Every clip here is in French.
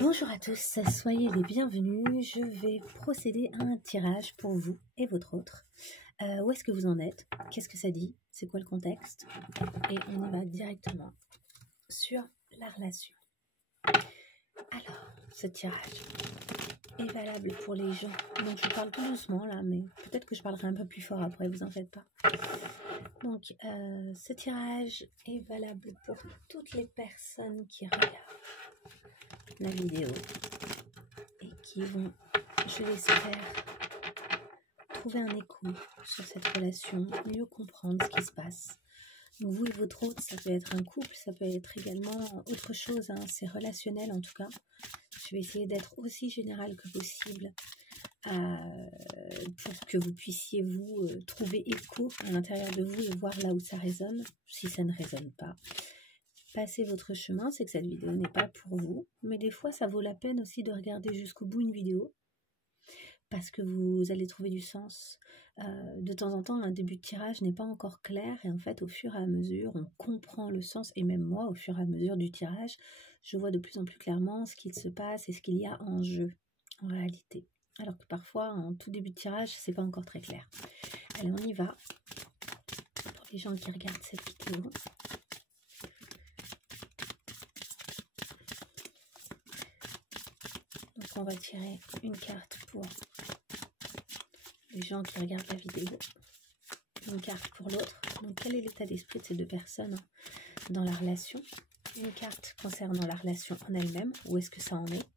Bonjour à tous, soyez les bienvenus. Je vais procéder à un tirage pour vous et votre autre. Où est-ce que vous en êtes? Qu'est-ce que ça dit? C'est quoi le contexte? Et on y va directement sur la relation. Alors, ce tirage est valable pour les gens. Donc je parle tout doucement là, mais peut-être que je parlerai un peu plus fort après, vous en faites pas. Donc ce tirage est valable pour toutes les personnes qui regardent la vidéo et qui vont, je l'espère, trouver un écho sur cette relation, mieux comprendre ce qui se passe. Donc vous et votre autre, ça peut être un couple, ça peut être également autre chose, hein, c'est relationnel en tout cas. Je vais essayer d'être aussi générale que possible pour que vous puissiez vous trouver écho à l'intérieur de vous et voir là où ça résonne. Si ça ne résonne pas, passez votre chemin, c'est que cette vidéo n'est pas pour vous, mais des fois ça vaut la peine aussi de regarder jusqu'au bout une vidéo parce que vous allez trouver du sens. De temps en temps, un début de tirage n'est pas encore clair et en fait, au fur et à mesure, on comprend le sens et même moi, au fur et à mesure du tirage, je vois de plus en plus clairement ce qu'il se passe et ce qu'il y a en jeu en réalité. Alors que parfois, en tout début de tirage, c'est pas encore très clair. Allez, on y va. Pour les gens qui regardent cette vidéo. Donc on va tirer une carte pour les gens qui regardent la vidéo, une carte pour l'autre. Donc quel est l'état d'esprit de ces deux personnes dans la relation? Une carte concernant la relation en elle-même, où est-ce que ça en est?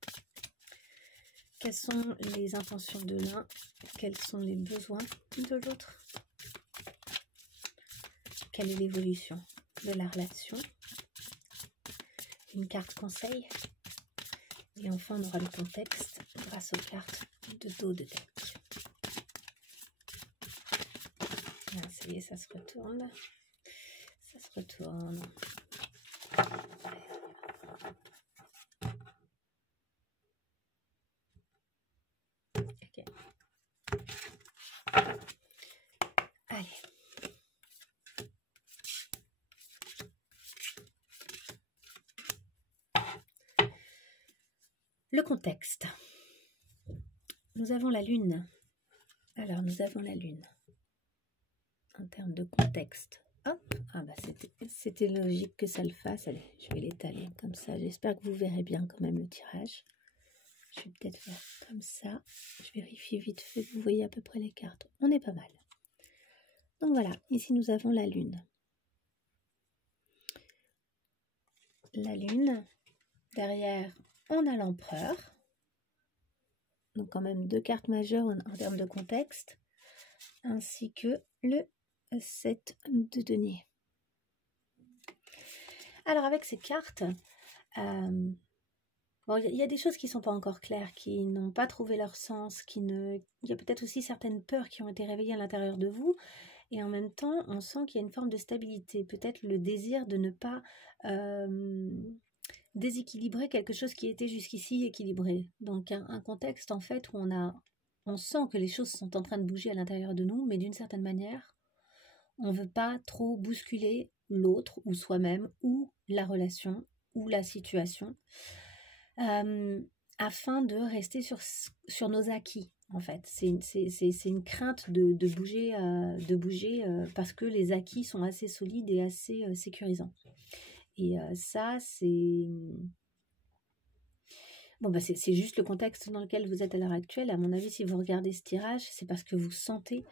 Quelles sont les intentions de l'un? Quels sont les besoins de l'autre? Quelle est l'évolution de la relation? Une carte conseil. Et enfin, on aura le contexte grâce aux cartes de dos de deck. Là, ça y est, ça se retourne. Ça se retourne. Ok. Allez. Le contexte. Nous avons la lune. Alors, nous avons la lune. En termes de contexte. Hop. Ah bah c'était logique que ça le fasse. Allez, je vais l'étaler comme ça. J'espère que vous verrez bien quand même le tirage. Je vais peut-être faire comme ça. Je vérifie vite fait que vous voyez à peu près les cartes. On est pas mal. Donc voilà, ici nous avons la lune. La lune. Derrière, on a l'empereur. Donc quand même deux cartes majeures en termes de contexte. Ainsi que le 7 de denier. Alors avec ces cartes, bon, il y a des choses qui ne sont pas encore claires, qui n'ont pas trouvé leur sens, il y a peut-être aussi certaines peurs qui ont été réveillées à l'intérieur de vous, et en même temps, on sent qu'il y a une forme de stabilité, peut-être le désir de ne pas déséquilibrer quelque chose qui était jusqu'ici équilibré. Donc un contexte en fait où on sent que les choses sont en train de bouger à l'intérieur de nous, mais d'une certaine manière, on ne veut pas trop bousculer l'autre ou soi-même ou la relation ou la situation afin de rester sur nos acquis. En fait, c'est une crainte de bouger parce que les acquis sont assez solides et assez sécurisants. Et ça, c'est... Bon, bah c'est juste le contexte dans lequel vous êtes à l'heure actuelle. À mon avis, si vous regardez ce tirage, c'est parce que vous sentez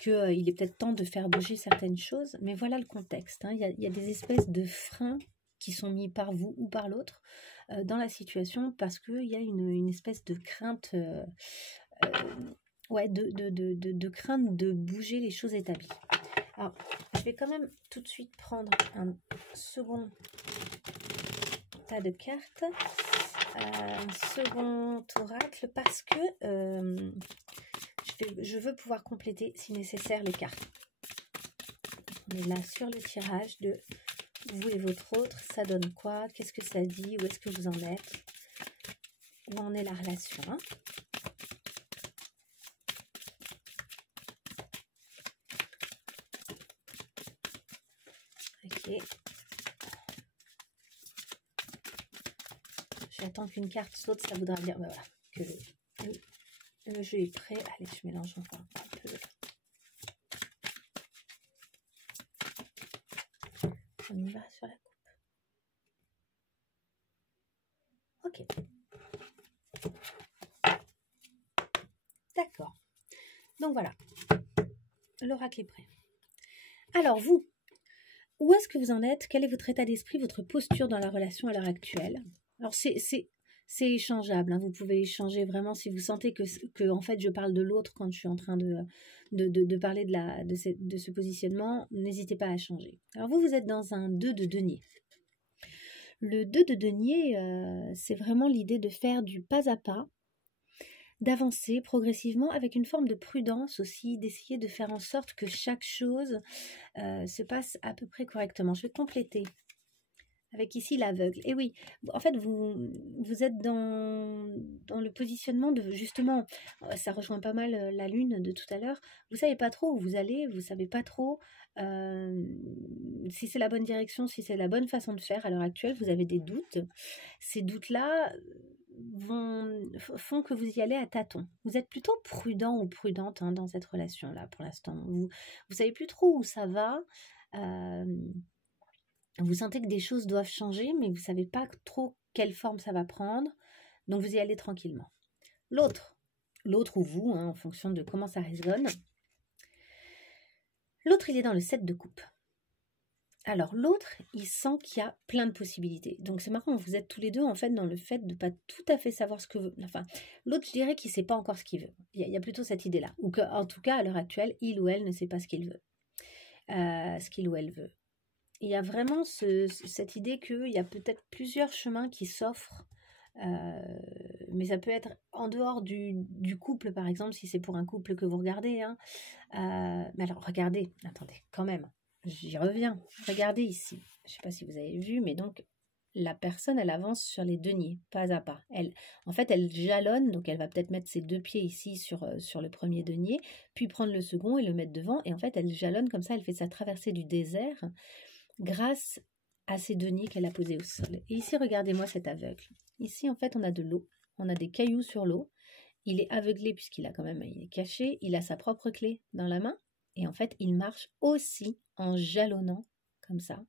qu'il est peut-être temps de faire bouger certaines choses. Mais voilà le contexte. Hein. Il y a des espèces de freins qui sont mis par vous ou par l'autre dans la situation parce qu'il y a une espèce de crainte, de crainte de bouger les choses établies. Alors, je vais quand même tout de suite prendre un second tas de cartes. Un second oracle parce que je veux pouvoir compléter si nécessaire les cartes. On est là sur le tirage de vous et votre autre, ça donne quoi? Qu'est-ce que ça dit? Où est-ce que vous en êtes? Où en est la relation? Hein? Ok. j'attends qu'une carte saute, ça voudra dire voilà, que le jeu est prêt. Allez, je mélange encore un peu. On y va sur la coupe. Ok. D'accord. Donc voilà, l'oracle est prêt. Alors vous, où est-ce que vous en êtes? Quel est votre état d'esprit, votre posture dans la relation à l'heure actuelle? Alors c'est échangeable, hein. Vous pouvez échanger vraiment si vous sentez que en fait je parle de l'autre quand je suis en train de parler de ce positionnement, n'hésitez pas à changer. Alors vous êtes dans un 2 de denier. Le 2 de denier, c'est vraiment l'idée de faire du pas à pas, d'avancer progressivement avec une forme de prudence aussi, d'essayer de faire en sorte que chaque chose se passe à peu près correctement. Je vais compléter avec ici l'aveugle. Et oui, en fait, vous êtes dans le positionnement de justement, ça rejoint pas mal la lune de tout à l'heure, vous savez pas trop où vous allez, vous savez pas trop si c'est la bonne direction, si c'est la bonne façon de faire à l'heure actuelle, vous avez des doutes. Ces doutes-là font que vous y allez à tâtons. Vous êtes plutôt prudent ou prudente hein, dans cette relation-là pour l'instant. Vous savez plus trop où ça va. Vous sentez que des choses doivent changer, mais vous ne savez pas trop quelle forme ça va prendre. Donc vous y allez tranquillement. L'autre ou vous, hein, en fonction de comment ça résonne. L'autre, il est dans le 7 de coupe. Alors l'autre, il sent qu'il y a plein de possibilités. Donc c'est marrant, vous êtes tous les deux en fait dans le fait de ne pas tout à fait savoir ce que veut. Enfin, l'autre, je dirais qu'il ne sait pas encore ce qu'il veut. Il y a plutôt cette idée-là. Ou qu'en tout cas, à l'heure actuelle, il ou elle ne sait pas ce qu'il veut. Ce qu'il ou elle veut. Il y a vraiment cette idée qu'il y a peut-être plusieurs chemins qui s'offrent. Mais ça peut être en dehors du couple, par exemple, si c'est pour un couple que vous regardez. Hein. Mais alors, regardez, attendez, quand même. J'y reviens. Regardez ici. Je ne sais pas si vous avez vu, mais donc la personne, elle avance sur les deniers, pas à pas. En fait, elle jalonne, donc elle va peut-être mettre ses deux pieds ici sur le premier denier, puis prendre le second et le mettre devant. Et en fait, elle jalonne comme ça, elle fait sa traversée du désert grâce à ces deniers qu'elle a posés au sol. Et ici, regardez-moi cet aveugle. Ici, en fait, on a de l'eau. On a des cailloux sur l'eau. Il est aveuglé puisqu'il est caché. Il a sa propre clé dans la main. Et en fait, il marche aussi en jalonnant, comme ça,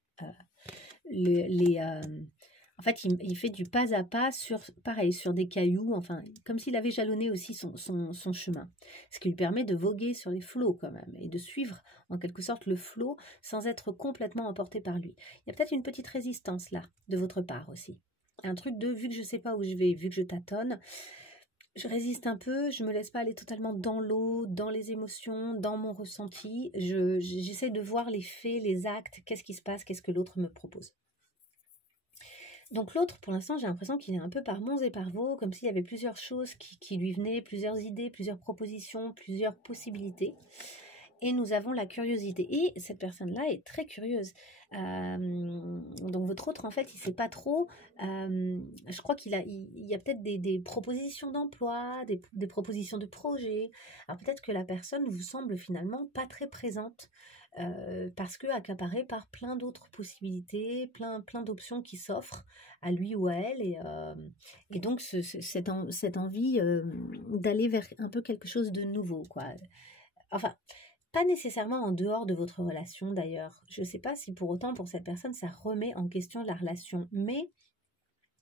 en fait, il fait du pas à pas sur des cailloux, enfin, comme s'il avait jalonné aussi son chemin. Ce qui lui permet de voguer sur les flots quand même, et de suivre en quelque sorte le flot sans être complètement emporté par lui. Il y a peut-être une petite résistance là, de votre part aussi. Un truc de, vu que je ne sais pas où je vais, vu que je tâtonne, je résiste un peu, je ne me laisse pas aller totalement dans l'eau, dans les émotions, dans mon ressenti. J'essaie de voir les faits, les actes, qu'est-ce qui se passe, qu'est-ce que l'autre me propose. Donc l'autre, pour l'instant, j'ai l'impression qu'il est un peu par monts et par vaux, comme s'il y avait plusieurs choses qui lui venaient, plusieurs idées, plusieurs propositions, plusieurs possibilités. Et nous avons la curiosité. Et cette personne-là est très curieuse. Donc votre autre, en fait, il ne sait pas trop. Je crois qu'il y a peut-être des propositions d'emploi, des propositions de projet. Alors peut-être que la personne vous semble finalement pas très présente. Parce que accaparée par plein d'autres possibilités, plein d'options qui s'offrent à lui ou à elle. Et donc cette envie d'aller vers un peu quelque chose de nouveau, quoi. Enfin, pas nécessairement en dehors de votre relation d'ailleurs. Je ne sais pas si pour autant pour cette personne ça remet en question la relation, mais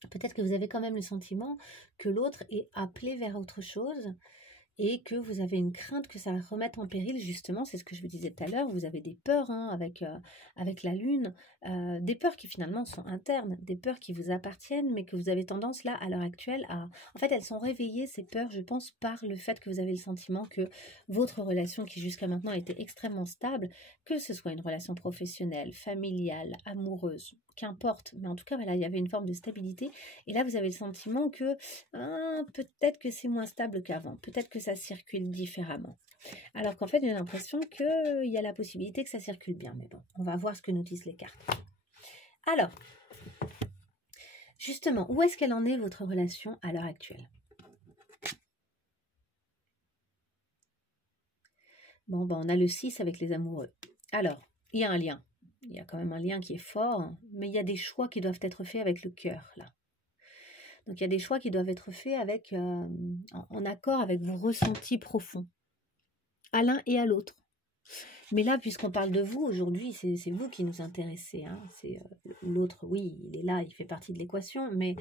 peut-être que vous avez quand même le sentiment que l'autre est appelé vers autre chose et que vous avez une crainte que ça remette en péril, justement, c'est ce que je vous disais tout à l'heure, vous avez des peurs hein, avec la lune, des peurs qui finalement sont internes, des peurs qui vous appartiennent, mais que vous avez tendance là, à l'heure actuelle, à... En fait, elles sont réveillées, ces peurs, je pense, par le fait que vous avez le sentiment que votre relation, qui jusqu'à maintenant était extrêmement stable, que ce soit une relation professionnelle, familiale, amoureuse, qu'importe, mais en tout cas, voilà, il y avait une forme de stabilité, et là, vous avez le sentiment que peut-être que c'est moins stable qu'avant, peut-être que ça circule différemment. Alors qu'en fait, j'ai l'impression qu'il y a la possibilité que ça circule bien. Mais bon, on va voir ce que nous disent les cartes. Alors, justement, où est-ce qu'elle en est, votre relation, à l'heure actuelle? Bon, ben, on a le 6 avec les amoureux. Alors, il y a un lien. Il y a quand même un lien qui est fort, mais il y a des choix qui doivent être faits avec le cœur, là. Donc il y a des choix qui doivent être faits avec, en accord avec vos ressentis profonds, à l'un et à l'autre. Mais là, puisqu'on parle de vous, aujourd'hui, c'est vous qui nous intéressez. Hein. C'est l'autre, oui, il est là, il fait partie de l'équation, mais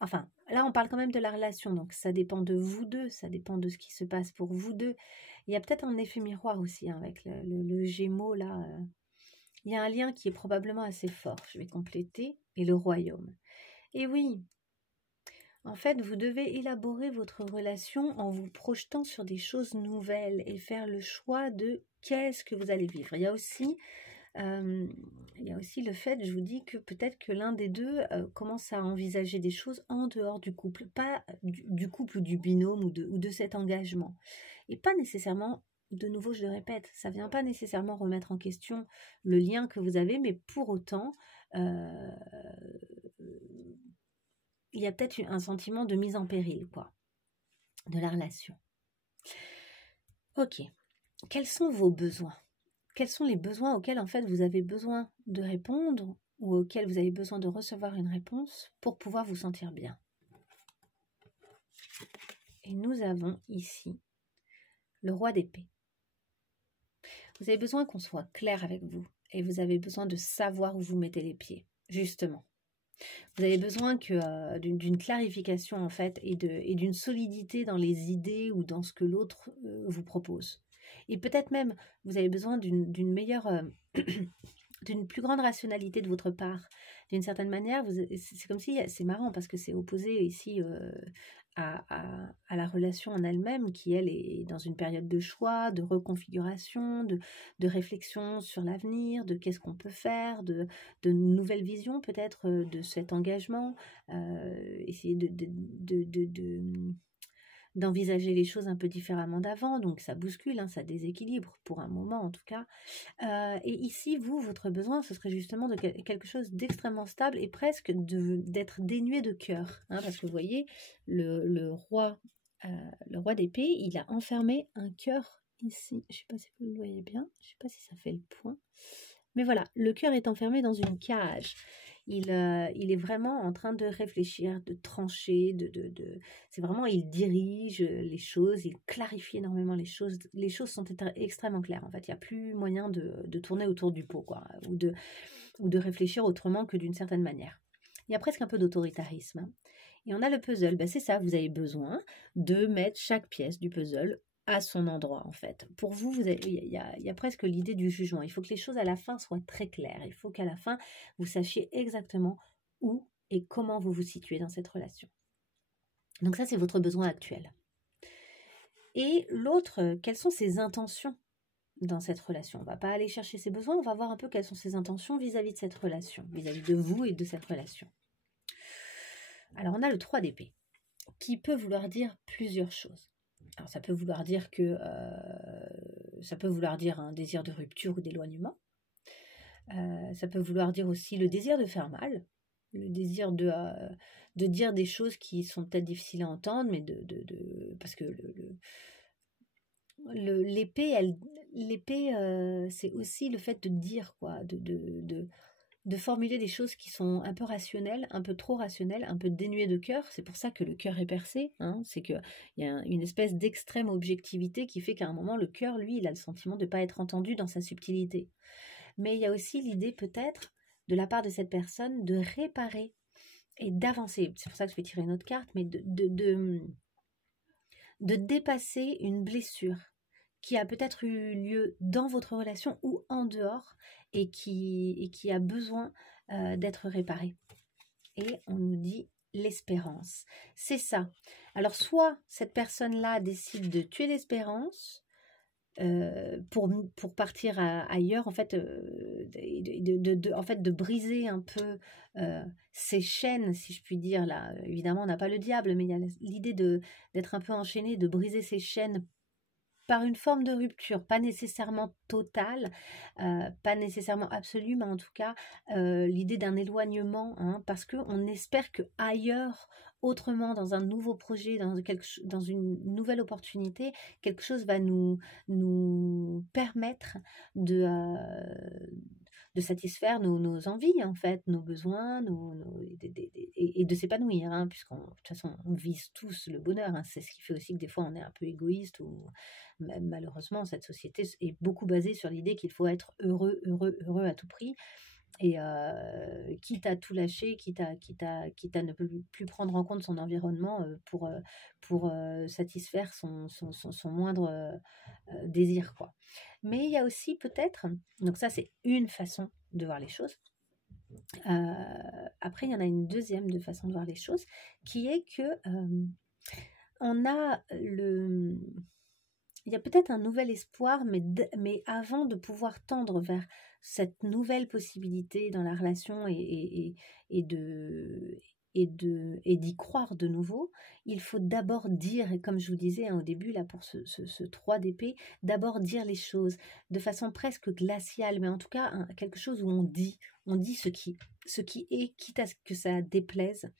enfin, là, on parle quand même de la relation, donc ça dépend de vous deux, ça dépend de ce qui se passe pour vous deux. Il y a peut-être un effet miroir aussi hein, avec le Gémeaux, là. Il y a un lien qui est probablement assez fort, je vais compléter, et le royaume. Et oui, en fait, vous devez élaborer votre relation en vous projetant sur des choses nouvelles et faire le choix de qu'est-ce que vous allez vivre. Il y a aussi le fait, je vous dis, que peut-être que l'un des deux commence à envisager des choses en dehors du couple, pas du couple ou du binôme ou de cet engagement. Et pas nécessairement, de nouveau je le répète, ça ne vient pas nécessairement remettre en question le lien que vous avez, mais pour autant, il y a peut-être un sentiment de mise en péril, quoi, de la relation. Ok, quels sont vos besoins? Quels sont les besoins auxquels en fait vous avez besoin de répondre ou auxquels vous avez besoin de recevoir une réponse pour pouvoir vous sentir bien? Et nous avons ici le roi d'épée. Vous avez besoin qu'on soit clair avec vous et vous avez besoin de savoir où vous mettez les pieds, justement. Vous avez besoin d'une clarification en fait et d'une solidité dans les idées ou dans ce que l'autre vous propose. Et peut-être même vous avez besoin d'une meilleure, d'une plus grande rationalité de votre part. D'une certaine manière, c'est comme si, c'est marrant parce que c'est opposé ici à la relation en elle-même qui, elle, est dans une période de choix, de reconfiguration, de réflexion sur l'avenir, de qu'est-ce qu'on peut faire, de nouvelles visions peut-être de cet engagement, essayer d'envisager les choses un peu différemment d'avant, donc ça bouscule, hein, ça déséquilibre pour un moment en tout cas. Et ici, votre besoin, ce serait justement de quelque chose d'extrêmement stable et presque d'être dénué de cœur, hein, parce que vous voyez, le roi d'épée, il a enfermé un cœur ici. Je ne sais pas si vous le voyez bien, je ne sais pas si ça fait le point, mais voilà, le cœur est enfermé dans une cage. Il est vraiment en train de réfléchir, de trancher, c'est vraiment, il dirige les choses, il clarifie énormément les choses. Les choses sont extrêmement claires, en fait. Il n'y a plus moyen de tourner autour du pot, quoi, ou de réfléchir autrement que d'une certaine manière. Il y a presque un peu d'autoritarisme. Hein. Et on a le puzzle, ben c'est ça, vous avez besoin de mettre chaque pièce du puzzle à son endroit, en fait. Pour vous, il y a presque l'idée du jugement. Il faut que les choses à la fin soient très claires. Il faut qu'à la fin, vous sachiez exactement où et comment vous vous situez dans cette relation. Donc ça, c'est votre besoin actuel. Et l'autre, quelles sont ses intentions dans cette relation? On ne va pas aller chercher ses besoins, on va voir un peu quelles sont ses intentions vis-à-vis de cette relation, vis-à-vis de vous et de cette relation. Alors, on a le 3 d'épée, qui peut vouloir dire plusieurs choses. Alors, ça peut vouloir dire un désir de rupture ou d'éloignement. Ça peut vouloir dire aussi le désir de faire mal, le désir de dire des choses qui sont peut-être difficiles à entendre, mais parce que l'épée, c'est aussi le fait de dire, quoi, de formuler des choses qui sont un peu rationnelles, un peu trop rationnelles, un peu dénuées de cœur. C'est pour ça que le cœur est percé, hein. C'est qu'il y a une espèce d'extrême objectivité qui fait qu'à un moment, le cœur, lui, il a le sentiment de ne pas être entendu dans sa subtilité. Mais il y a aussi l'idée peut-être, de la part de cette personne, de réparer et d'avancer. C'est pour ça que je vais tirer une autre carte, mais de dépasser une blessure qui a peut-être eu lieu dans votre relation ou en dehors et qui a besoin d'être réparée. Et on nous dit l'espérance. C'est ça. Alors, soit cette personne-là décide de tuer l'espérance pour partir ailleurs, en fait, de briser un peu ces chaînes, si je puis dire. Là, évidemment, on n'a pas le diable, mais il y a l'idée d'être un peu enchaîné, de briser ces chaînes par une forme de rupture, pas nécessairement totale, pas nécessairement absolue, mais en tout cas l'idée d'un éloignement, hein, parce qu'on espère que ailleurs, autrement, dans un nouveau projet, dans une nouvelle opportunité, quelque chose va nous permettre satisfaire nos envies, en fait, nos besoins, et de s'épanouir, hein, puisqu'on, de toute façon, on vise tous le bonheur, hein. C'est ce qui fait aussi que des fois, on est un peu égoïste, ou malheureusement, cette société est beaucoup basée sur l'idée qu'il faut être heureux, heureux, heureux à tout prix. Et quitte à tout lâcher, quitte à ne plus prendre en compte son environnement pour satisfaire son moindre désir, quoi. Mais il y a aussi peut-être, donc ça c'est une façon de voir les choses. Après, il y en a une deuxième de façon de voir les choses, qui est que on a il y a peut-être un nouvel espoir, mais avant de pouvoir tendre vers cette nouvelle possibilité dans la relation et d'y croire de nouveau, il faut d'abord dire, et comme je vous disais, hein, au début, là, pour ce 3 d'épée, d'abord dire les choses de façon presque glaciale, mais en tout cas, hein, quelque chose où on dit ce qui est, quitte à ce que ça déplaise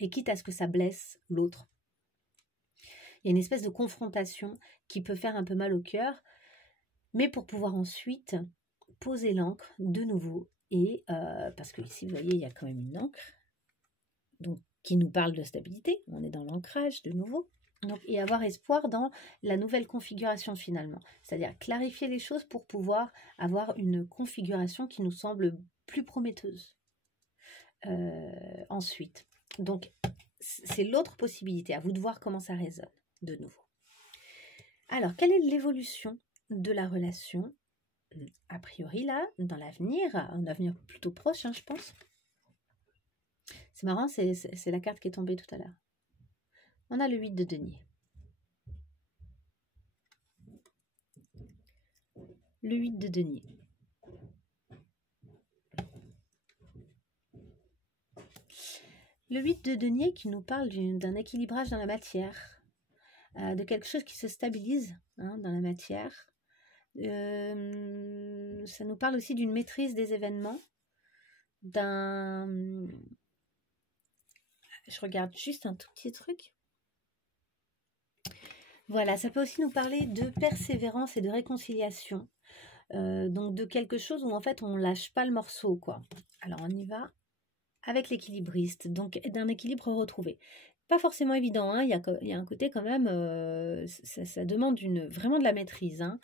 et quitte à ce que ça blesse l'autre. Il y a une espèce de confrontation qui peut faire un peu mal au cœur, mais pour pouvoir ensuite poser l'encre de nouveau. Et parce que ici, vous voyez, il y a quand même une encre donc, qui nous parle de stabilité. On est dans l'ancrage de nouveau. Donc, et avoir espoir dans la nouvelle configuration finalement. C'est-à-dire clarifier les choses pour pouvoir avoir une configuration qui nous semble plus prometteuse. Ensuite, donc c'est l'autre possibilité. À vous de voir comment ça résonne de nouveau. Alors, quelle est l'évolution de la relation, a priori là, dans l'avenir, un avenir plutôt proche, hein, je pense. C'est marrant, c'est la carte qui est tombée tout à l'heure. On a le 8 de denier. Le 8 de denier. Le 8 de denier qui nous parle d'un équilibrage dans la matière, de quelque chose qui se stabilise, hein, dans la matière. Ça nous parle aussi d'une maîtrise des événements, je regarde juste un tout petit truc. Voilà, ça peut aussi nous parler de persévérance et de réconciliation. Donc de quelque chose où en fait on lâche pas le morceau, quoi. Alors on y va avec l'équilibriste, donc d'un équilibre retrouvé. Pas forcément évident, hein. Il y a un côté quand même, ça demande vraiment de la maîtrise, hein.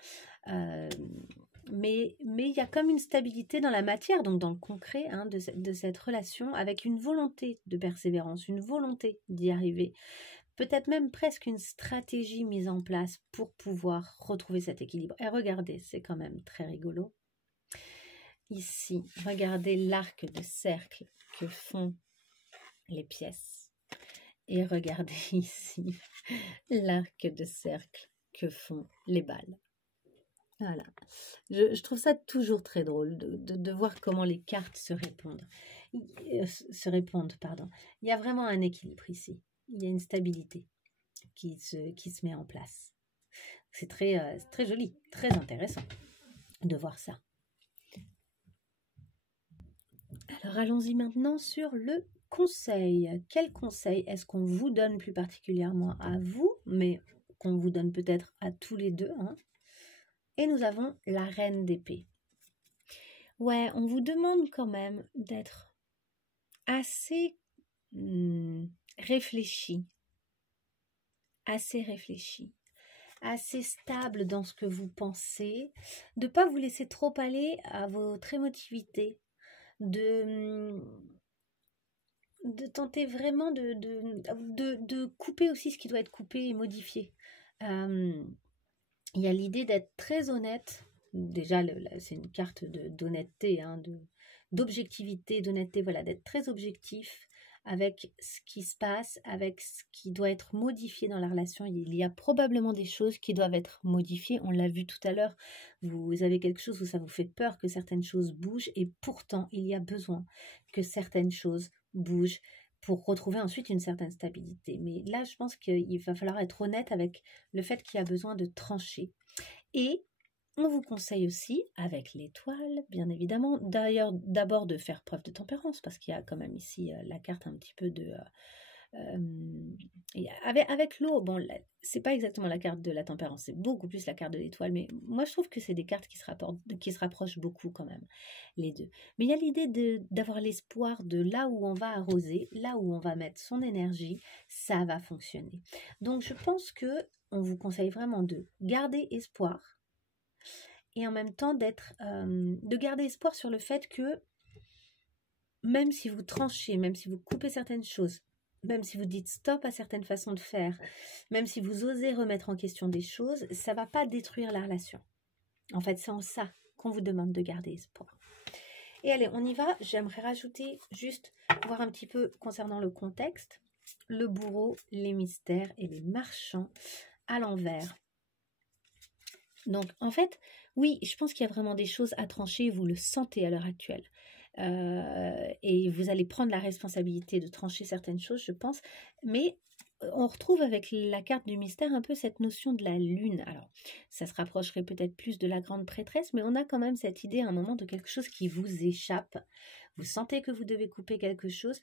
Mais il y a comme une stabilité dans la matière, donc dans le concret, hein, de cette relation, avec une volonté de persévérance, une volonté d'y arriver. Peut-être même presque une stratégie mise en place pour pouvoir retrouver cet équilibre. Et regardez, c'est quand même très rigolo. Ici, regardez l'arc de cercle que font les pièces. Et regardez ici l'arc de cercle que font les balles. Voilà. Je trouve ça toujours très drôle de voir comment les cartes se répondent. Pardon. Il y a vraiment un équilibre ici. Il y a une stabilité qui se met en place. C'est très joli, très intéressant de voir ça. Alors allons-y maintenant sur le conseil. Quel conseil est-ce qu'on vous donne plus particulièrement à vous, mais qu'on vous donne peut-être à tous les deux, hein? Et nous avons la reine d'épée. Ouais, on vous demande quand même d'être assez réfléchi, assez stable dans ce que vous pensez, de ne pas vous laisser trop aller à votre émotivité, de tenter vraiment de couper aussi ce qui doit être coupé et modifié. Il y a l'idée d'être très honnête. Déjà, c'est une carte d'honnêteté, hein, d'objectivité, d'honnêteté, voilà, d'être très objectif avec ce qui se passe, avec ce qui doit être modifié dans la relation. Il y a probablement des choses qui doivent être modifiées. On l'a vu tout à l'heure, vous avez quelque chose où ça vous fait peur que certaines choses bougent, et pourtant, il y a besoin que certaines choses bougent pour retrouver ensuite une certaine stabilité. Mais là, je pense qu'il va falloir être honnête avec le fait qu'il y a besoin de trancher. Et on vous conseille aussi, avec l'étoile, bien évidemment, d'ailleurs, d'abord de faire preuve de tempérance, parce qu'il y a quand même ici la carte un petit peu Et avec l'eau, bon, c'est pas exactement la carte de la tempérance, c'est beaucoup plus la carte de l'étoile, mais moi je trouve que c'est des cartes qui se rapprochent beaucoup quand même, les deux. Mais il y a l'idée d'avoir l'espoir de là où on va arroser, là où on va mettre son énergie, ça va fonctionner. Donc je pense que on vous conseille vraiment de garder espoir et en même temps de garder espoir sur le fait que même si vous tranchez, même si vous coupez certaines choses, même si vous dites stop à certaines façons de faire, même si vous osez remettre en question des choses, ça ne va pas détruire la relation. En fait, c'est en ça qu'on vous demande de garder espoir. Et allez, on y va. J'aimerais rajouter juste, voir un petit peu concernant le contexte, le bourreau, les mystères et les marchands à l'envers. Donc, en fait, oui, je pense qu'il y a vraiment des choses à trancher, vous le sentez à l'heure actuelle. Et vous allez prendre la responsabilité de trancher certaines choses, je pense. Mais on retrouve avec la carte du mystère un peu cette notion de la lune. Alors, ça se rapprocherait peut-être plus de la grande prêtresse, mais on a quand même cette idée à un moment de quelque chose qui vous échappe. Vous sentez que vous devez couper quelque chose.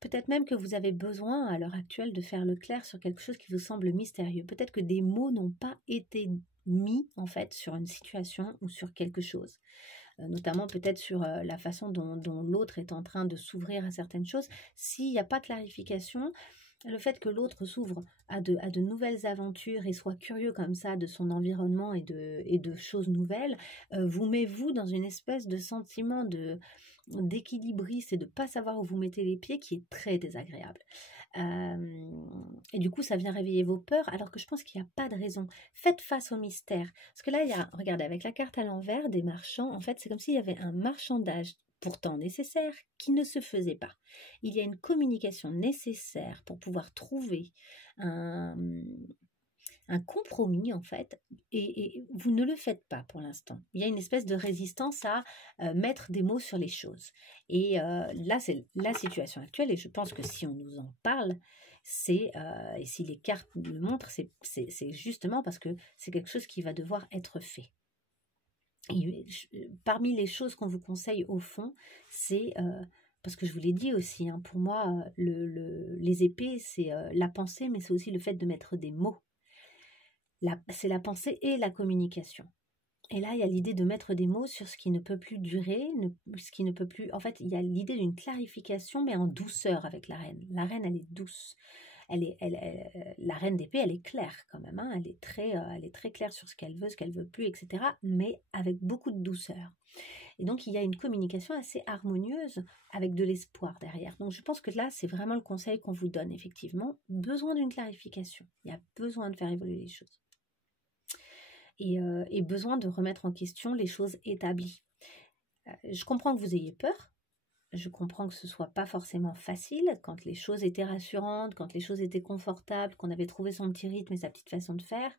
Peut-être même que vous avez besoin à l'heure actuelle de faire le clair sur quelque chose qui vous semble mystérieux. Peut-être que des mots n'ont pas été mis en fait sur une situation ou sur quelque chose. Notamment peut-être sur la façon dont l'autre est en train de s'ouvrir à certaines choses. S'il n'y a pas de clarification, le fait que l'autre s'ouvre à de nouvelles aventures et soit curieux comme ça de son environnement et de choses nouvelles, vous met vous dans une espèce de sentiment d'équilibriste et de ne pas savoir où vous mettez les pieds qui est très désagréable. Et du coup, ça vient réveiller vos peurs, alors que je pense qu'il n'y a pas de raison. Faites face au mystère. Parce que là, il y a, regardez, avec la carte à l'envers des marchands, en fait, c'est comme s'il y avait un marchandage pourtant nécessaire qui ne se faisait pas. Il y a une communication nécessaire pour pouvoir trouver un compromis en fait, et vous ne le faites pas pour l'instant. Il y a une espèce de résistance à mettre des mots sur les choses. Et là, c'est la situation actuelle, et je pense que si on nous en parle, et si les cartes le montrent, c'est justement parce que c'est quelque chose qui va devoir être fait. Et parmi les choses qu'on vous conseille au fond, c'est... parce que je vous l'ai dit aussi, hein, pour moi, les épées, c'est la pensée, mais c'est aussi le fait de mettre des mots. C'est la pensée et la communication. Et là, il y a l'idée de mettre des mots sur ce qui ne peut plus durer, ce qui ne peut plus... En fait, il y a l'idée d'une clarification, mais en douceur avec la reine. La reine, elle est douce. La reine d'épée, elle est claire quand même. Hein, elle est très claire sur ce qu'elle veut plus, etc. Mais avec beaucoup de douceur. Et donc, il y a une communication assez harmonieuse avec de l'espoir derrière. Donc, je pense que là, c'est vraiment le conseil qu'on vous donne, effectivement. Besoin d'une clarification. Il y a besoin de faire évoluer les choses. Et besoin de remettre en question les choses établies. Je comprends que vous ayez peur, je comprends que ce ne soit pas forcément facile, quand les choses étaient rassurantes, quand les choses étaient confortables, qu'on avait trouvé son petit rythme et sa petite façon de faire,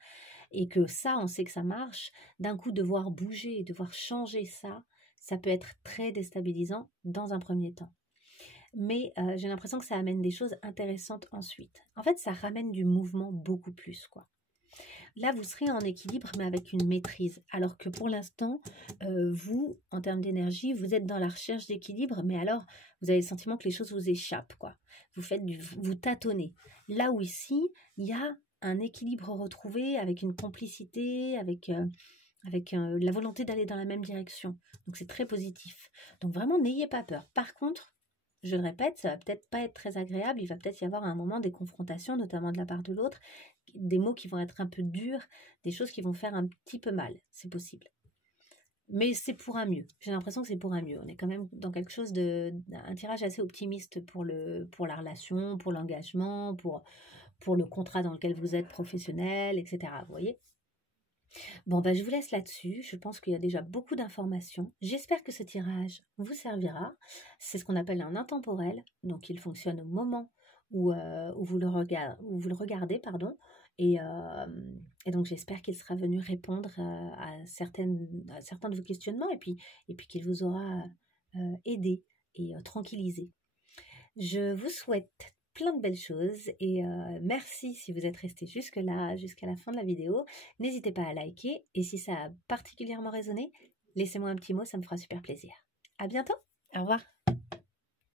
et que ça, on sait que ça marche, d'un coup devoir bouger, devoir changer ça, ça peut être très déstabilisant dans un premier temps. Mais j'ai l'impression que ça amène des choses intéressantes ensuite. En fait, ça ramène du mouvement beaucoup plus, quoi. Là, vous serez en équilibre, mais avec une maîtrise. Alors que pour l'instant, vous, en termes d'énergie, vous êtes dans la recherche d'équilibre, mais alors, vous avez le sentiment que les choses vous échappent, quoi. Vous tâtonnez. Là où ici, il y a un équilibre retrouvé avec une complicité, avec la volonté d'aller dans la même direction. Donc, c'est très positif. Donc, vraiment, n'ayez pas peur. Par contre, je le répète, ça va peut-être pas être très agréable. Il va peut-être y avoir à un moment des confrontations, notamment de la part de l'autre, des mots qui vont être un peu durs, des choses qui vont faire un petit peu mal. C'est possible. Mais c'est pour un mieux. J'ai l'impression que c'est pour un mieux. On est quand même dans quelque chose un tirage assez optimiste pour la relation, pour l'engagement, pour le contrat dans lequel vous êtes professionnel, etc. Vous voyez ? Bon, je vous laisse là-dessus. Je pense qu'il y a déjà beaucoup d'informations. J'espère que ce tirage vous servira. C'est ce qu'on appelle un intemporel. Donc, il fonctionne au moment où vous le regardez. Et donc, j'espère qu'il sera venu répondre à certains de vos questionnements et puis qu'il vous aura aidé et tranquillisé. Je vous souhaite plein de belles choses et merci si vous êtes resté jusque-là, jusqu'à la fin de la vidéo. N'hésitez pas à liker et si ça a particulièrement résonné, laissez-moi un petit mot, ça me fera super plaisir. À bientôt, au revoir.